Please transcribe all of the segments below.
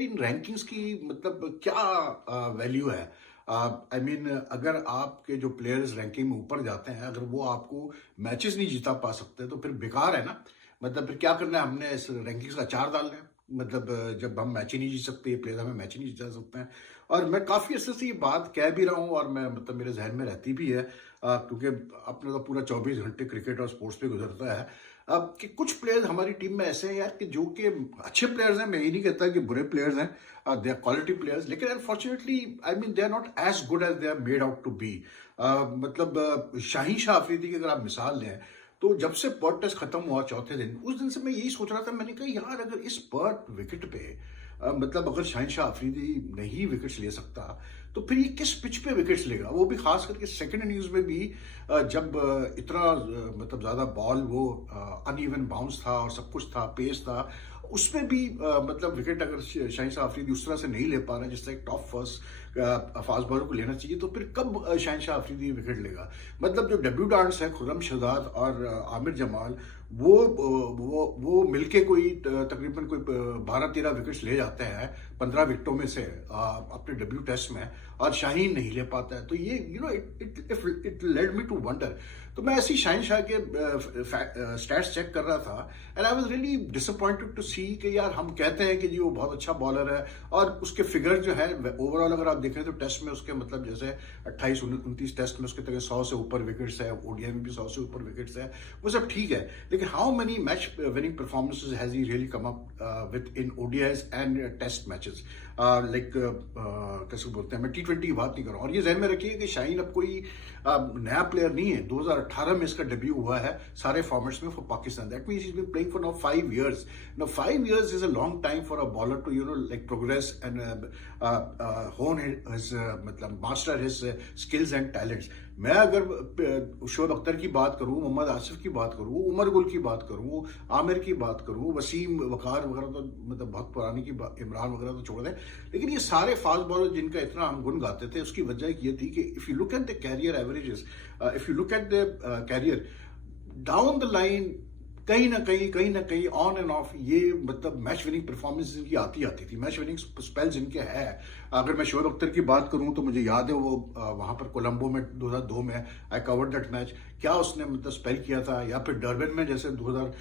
यार इन रैंकिंग्स की मतलब क्या वैल्यू है? आई मीन अगर आपके जो प्लेयर्स रैंकिंग में ऊपर जाते हैं, अगर वो आपको मैचेस नहीं जिता पा सकते तो फिर बेकार है ना। मतलब फिर क्या करना है हमने, इस रैंकिंग्स का अचार डालना है। मतलब जब हम मैच ही नहीं जीत सकते, प्लेयर हमें मैच ही नहीं जिता सकते हैं। और मैं काफ़ी अर्से से ये बात कह भी रहा हूँ और मैं मतलब मेरे जहन में रहती भी है, क्योंकि अपना तो पूरा 24 घंटे क्रिकेट और स्पोर्ट्स पे गुजरता है। अब कि कुछ प्लेयर्स हमारी टीम में ऐसे हैं यार कि जो कि अच्छे प्लेयर्स हैं, मैं ये नहीं कहता कि बुरे प्लेयर्स हैं, दे आर क्वालिटी प्लेयर्स, लेकिन unfortunately I mean they are not as good as they are made out to be. मतलब शाहीन शाह अफरीदी की अगर आप मिसाल लें, तो जब से पर्थ टेस्ट खत्म हुआ चौथे दिन, उस दिन से मैं यही सोच रहा था, मैंने कहा यार अगर इस पर्थ विकेट पे मतलब अगर शाहीन शाह अफरीदी नहीं विकेट्स ले सकता तो फिर ये किस पिच पे विकेट्स लेगा, वो भी खास करके सेकंड इनिंग्स में भी, जब इतना मतलब ज्यादा बॉल वो अनइवन बाउंस था और सब कुछ था, पेस था, उसमें भी मतलब विकेट अगर शाहीन शाह अफरीदी उस तरह से नहीं ले पा रहा है जिस तरह एक टॉप फर्स्ट फास्ट बॉलर को लेना चाहिए, तो फिर कब शाहीन शाह अफरीदी विकेट लेगा? मतलब जो डेब्यूटेंट्स हैं खुर्रम शहजाद और आमिर जमाल, वो मिलके कोई तकरीबन कोई 12-13 विकेट्स ले जाते हैं 15 विकेटों में से अपने डेब्यू टेस्ट में, और शाहीन नहीं ले पाता है। तो ये it led me to wonder. तो मैं ऐसी शाहीन शाह के स्टैट्स चेक कर रहा था and I was really disappointed to see कि यार हम कहते हैं कि जी वो बहुत अच्छा बॉलर है, और उसके फिगर जो है ओवरऑल अगर आप देखें तो टेस्ट में उसके मतलब जैसे 28-29 टेस्ट में उसके तक 100 से ऊपर विकेट्स है, ओडीआई में भी 100 से ऊपर विकेट्स है, वो सब ठीक है। लेकिन how many match winning performances has he really come up with in ODIs and test matches? Like कैसे बोलते हैं, मैं T20 की बात नहीं कर रहा हूँ। और ये जहन में रखिए कि शाहीन अब कोई नया प्लेयर नहीं है, 2018 में इसका डेब्यू हुआ है सारे फॉर्मेट्स में for Pakistan. That means he is been playing for now 5 years. Now 5 years is a long time for a bowler to like progress and hone his मतलब master his skills and talents. मैं अगर शोएब अख्तर की बात करूं, मोहम्मद आसिफ की बात करूं, उमर गुल की बात करूं, आमिर की बात करूं, वसीम वकार वगैरह तो मतलब बहुत पुरानी की बात, इमरान वगैरह तो छोड़ दें, लेकिन ये सारे फास्ट बॉलर जिनका इतना हम गुण गाते थे, उसकी वजह ये थी कि if you look at the career averages, if you look at the career down the line, कहीं ना कहीं ऑन एंड ऑफ ये मतलब मैच विनिंग परफॉर्मेंस इनकी आती थी, मैच विनिंग स्पेल्स इनके है। अगर मैं शोएब अख्तर की बात करूं तो मुझे याद है वो वहां पर कोलंबो में 2002 में आई कवर्ड दैट मैच, क्या उसने मतलब स्पेल किया था, या फिर डरबन में जैसे 2000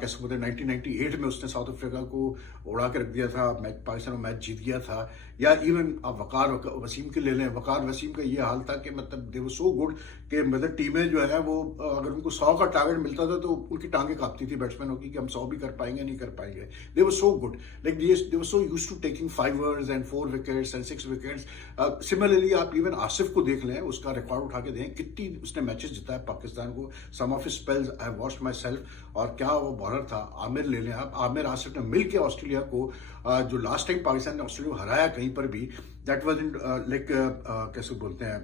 कैसे बोलते 1998 में उसने साउथ अफ्रीका को उड़ा के रख दिया था, मैच पाकिस्तान में मैच जीत गया था। या इवन आप वकार वसीम के ले लें, वकार वसीम का ये हाल था कि मतलब दे वर सो गुड कि मतलब टीमें जो है वो अगर उनको 100 का टारगेट मिलता था तो उनकी टांगे कांपती थी बैट्समैनों की कि हम 100 भी कर पाएंगे नहीं कर पाएंगे। They were so good, like they were so used to taking 5 and 4 wickets and 6 wickets. Similarly आप इवन आसिफ को देख लें, उसका रिकॉर्ड उठा के देखें कितनी उसने मैचेस जिताए पाकिस्तान को, some of his spells I have watched myself, और क्या वो बॉलर था। आमिर ले लें आप, आमिर आसिफ ने मिलकर ऑस्ट्रेलिया को जो लास्ट टाइम पाकिस्तान ने ऑस्ट्रेलिया को हराया कहीं पर भी, दैट वाज इन लाइक कैसे बोलते हैं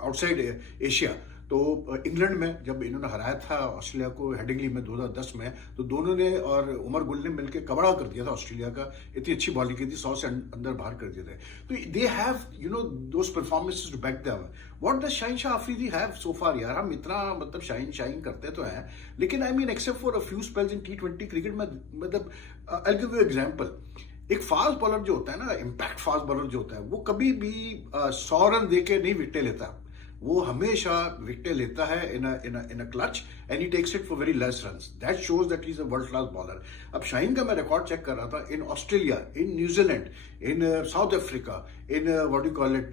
आउटसाइड एशिया। तो इंग्लैंड में जब इन्होंने हराया था ऑस्ट्रेलिया को हेडिंगली में 2010 में, तो दोनों ने और उमर गुल ने मिलकर कबड़ा कर दिया था ऑस्ट्रेलिया का, इतनी अच्छी बॉलिंग की थी, 100 से अंदर बाहर कर दिए थे। तो they have those performances to back them. What does Shaheen Shah Afridi have so far? यार हम इतना मतलब शाहीन करते तो हैं, लेकिन I mean except for a few spells in T20 cricket में, मतलब I will give you example. एक फास्ट बॉलर जो होता है ना, इंपैक्ट फास्ट बॉलर जो होता है, वो कभी भी 100 रन देके नहीं विकेटें लेता, वो हमेशा विकेटें लेता है in a clutch and he takes it for very less runs. That shows that he is a world class bowler. अब शाहीन का मैं रिकॉर्ड चेक कर रहा था in Australia, in New Zealand, in South Africa, in what do call it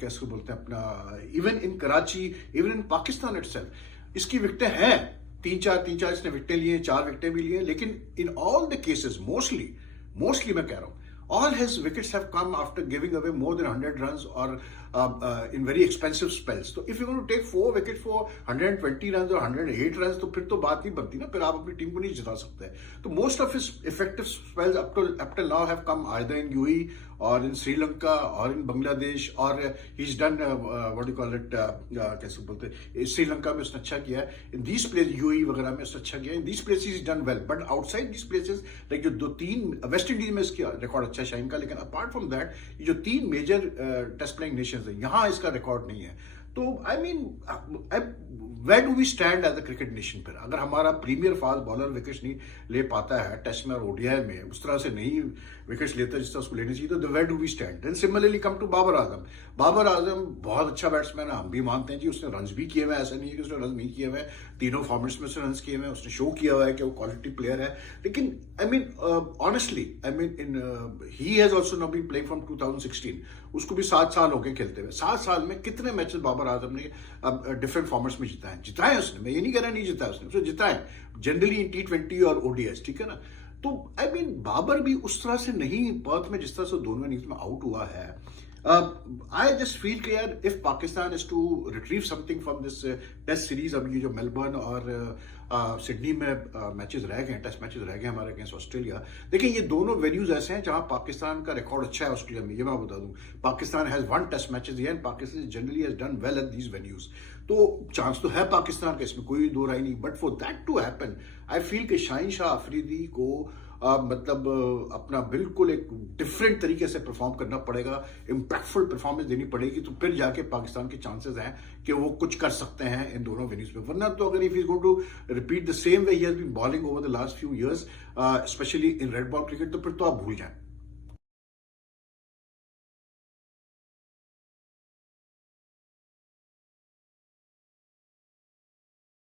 कैसे बोलते हैं अपना, even in Karachi, even in Pakistan itself इसकी विकेटें हैं, तीन चार इसने विकेटें लिए, 4 विकेटें भी लिए, लेकिन in all the cases mostly मैं कह रहा हूं, all his wickets have come after giving away more than 100 runs or in very expensive spells. So if you're going to take 4 wickets for 120 runs or 108 runs, तो फिर तो बात नहीं बनती ना, फिर आप अपनी टीम को नहीं जिता सकते। तो most of his effective spells up till now have come either in UAE or in Sri Lanka or in Bangladesh, or he's done what do you call it कैसे बोलते हैं, श्रीलंका में उसने अच्छा किया है, in these places UAE वगैरह में उसने अच्छा किया है, in these places he's done well, but outside these places like जो 2-3 वेस्ट इंडीज में इसका रिकॉर्ड अच्छा है शाहीन का, लेकिन अपार्ट फ्रॉम दैट ये जो 3 मेजर टेस्ट प्लेइंग नेशंस है, यहाँ इसका रिकॉर्ड नहीं है। तो I mean where do we stand as a cricket nation? पर अगर हमारा प्रीमियर फास्ट बॉलर विकेट नहीं ले पाता है टेस्ट में और ओडीआई में, उस तरह से नहीं विकेट्स लेता जिस तरह उसको लेनी चाहिए, तो where do we stand? Then similarly come to Babar Azam. Babar Azam बहुत अच्छा बैट्समैन है, हम भी मानते हैं जी, उसने रन भी किए हुए, ऐसा नहीं है कि उसने रन नहीं किए हुए, तीनों फॉर्मेट्स में उसने रन किए हुए, उसने शो किया हुआ है कि वो क्वालिटी प्लेयर है। लेकिन I mean honestly, I mean in he has also now been playing from 2016, उसको भी 7 साल हो गए खेलते हुए। 7 साल में कितने मैचेस बाबर आजम ने डिफरेंट फॉर्मेट्स में जिताए? जिताए उसने, मैं ये नहीं कह रहा नहीं जिताया उसने जिताए, जनरली इन T20 और ओडीएस, ठीक है ना। तो आई मीन बाबर भी उस तरह से नहीं, पर्थ में जिस तरह से दोनों इनिंग्स में आउट हुआ है। आई जस्ट फील कि यार if Pakistan is to retrieve something from this test series, अब ये जो मेलबर्न और सिडनी में मैचेस रह गए, टेस्ट मैचेस रह गए हमारे अगेंस्ट ऑस्ट्रेलिया। देखिए ये दोनों वेन्यूज ऐसे हैं जहां पाकिस्तान का रिकॉर्ड अच्छा है ऑस्ट्रेलिया में, ये मैं बता दूं। Pakistan has won test matches and Pakistan generally has done well at these venues. तो चांस तो है पाकिस्तान का, इसमें कोई दो राय नहीं, but for that to happen I feel कि शाहीन शाह अफरीदी को अपना बिल्कुल एक डिफरेंट तरीके से परफॉर्म करना पड़ेगा, इम्पैक्टफुल परफॉर्मेंस देनी पड़ेगी, तो फिर जाके पाकिस्तान के चांसेस हैं कि वो कुछ कर सकते हैं इन दोनों वेन्यूज में। वरना तो अगर if is going to repeat the same way he has been bowling over the last few years, specially in red ball cricket, तो फिर तो आप भूल जाएं।